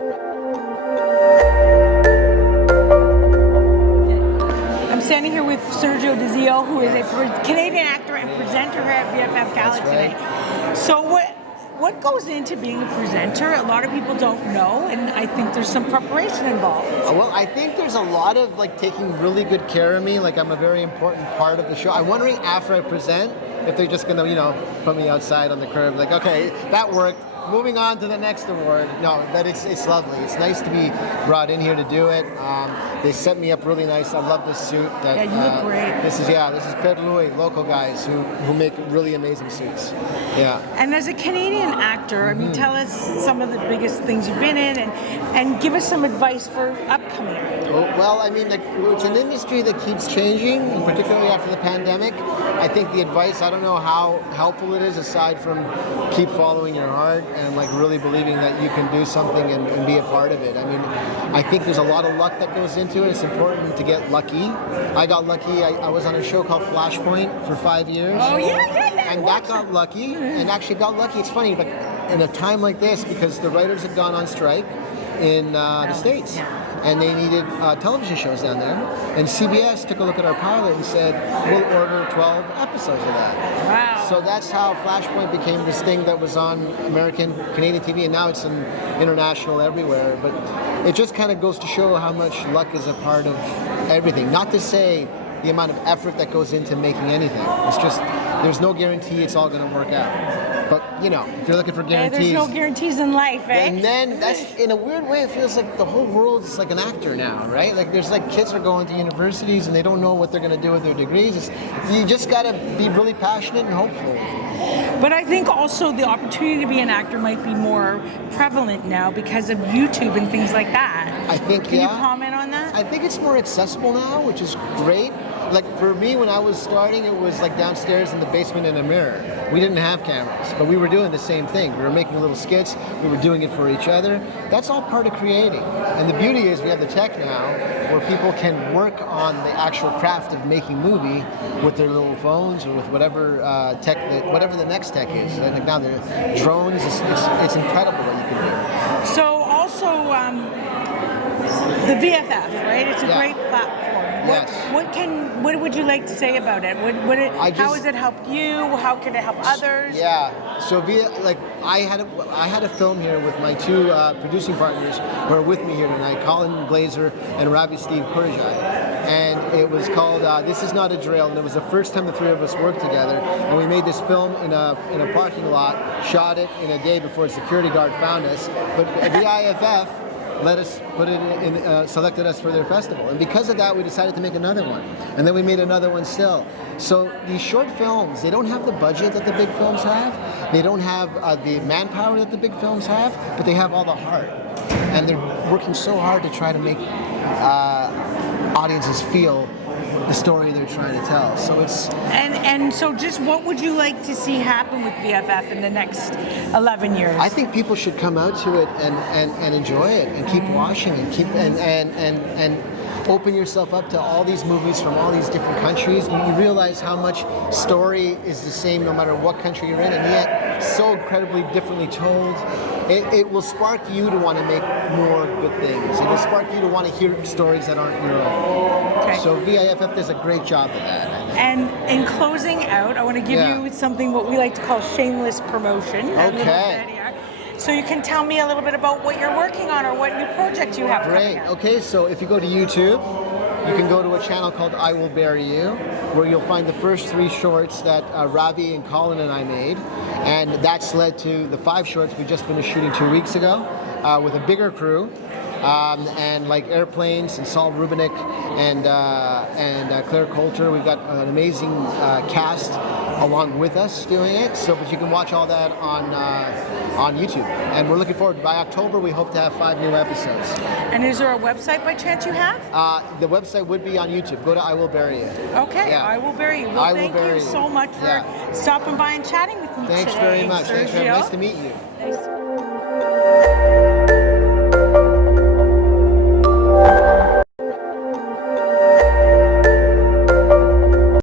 I'm standing here with Sergio Di Zio, who is a Canadian actor and presenter here at VFF Gala today. So what goes into being a presenter? A lot of people don't know, and I think there's some preparation involved. Well, I think there's a lot of taking really good care of me. I'm a very important part of the show. I'm wondering after I present if they're just gonna, put me outside on the curb. Okay, that worked. Moving on to the next award. No, but it's lovely. It's nice to be brought in here to do it. They set me up really nice. I love this suit. Yeah, you look great. This is Per Louis, local guys who make really amazing suits. Yeah. And as a Canadian actor, I mean, tell us some of the biggest things you've been in, and give us some advice for upcoming. Well, I mean, it's an industry that keeps changing, and particularly after the pandemic. I think the advice, I don't know how helpful it is, aside from keep following your heart and really believing that you can do something and be a part of it. I mean, I think there's a lot of luck that goes into it. It's important to get lucky. I got lucky. I was on a show called Flashpoint for 5 years. Oh, yeah. And that got lucky, and actually got lucky. It's funny, but in a time like this, because the writers had gone on strike in the States, and they needed television shows down there, and CBS took a look at our pilot and said, we'll order 12 episodes of that. Wow. So that's how Flashpoint became this thing that was on Canadian TV, and now it's international everywhere. But it just kind of goes to show how much luck is a part of everything. Not to say the amount of effort that goes into making anything. It's just, there's no guarantee it's all going to work out. But, if you're looking for guarantees... there's no guarantees in life, eh? And then, that's, in a weird way, it feels like the whole world is like an actor now, right? There's kids are going to universities and they don't know what they're going to do with their degrees. You just got to be really passionate and hopeful. But I think also the opportunity to be an actor might be more prevalent now because of YouTube and things like that. I think, Can you comment on that? I think it's more accessible now, which is great. For me, when I was starting, it was downstairs in the basement in a mirror. We didn't have cameras, but we were doing the same thing. We were making little skits. We were doing it for each other. That's all part of creating. And the beauty is we have the tech now where people can work on the actual craft of making movie with their little phones or with whatever whatever the next tech is. Now the drones, it's incredible what you can do. So also the VFF, right? It's a great platform. Yes. What would you like to say about it? How has it helped you? How can it help others? Yeah. So I had a film here with my two producing partners who are with me here tonight, Colin Glazer and Ravi Steve Kurjai. And it was called This Is Not a Drill, and it was the first time the three of us worked together. And we made this film in a parking lot, shot it in a day before a security guard found us. But the IFF let us put it in, selected us for their festival. And because of that, we decided to make another one. And then we made another one still. So these short films, they don't have the budget that the big films have. They don't have the manpower that the big films have, but they have all the heart. And they're working so hard to try to make audiences feel the story they're trying to tell. So it's... And so just what would you like to see happen with VFF in the next 11 years? I think people should come out to it and enjoy it and keep watching and open yourself up to all these movies from all these different countries. And you realize how much story is the same no matter what country you're in, and yet so incredibly differently told. It will spark you to want to make more good things. It will spark you to want to hear stories that aren't your own. Okay. So VIFF does a great job of that. And in closing out, I want to give you something what we like to call shameless promotion. Okay. So you can tell me a little bit about what you're working on or what new project you have coming up. Okay, so if you go to YouTube, you can go to a channel called I Will Bury You, where you'll find the first 3 shorts that Ravi and Colin and I made. And that's led to the 5 shorts we just finished shooting 2 weeks ago with a bigger crew. And Airplanes and Saul Rubinek and Claire Coulter. We've got an amazing cast along with us doing it. But you can watch all that on YouTube. And we're looking forward. By October, we hope to have 5 new episodes. And is there a website by chance you have? The website would be on YouTube. Go to I Will Bury You. Okay, yeah. I Will Bury You. Well, thank you so much for stopping by and chatting with me today. Thanks very much. Sergio. Nice to meet you. Thanks.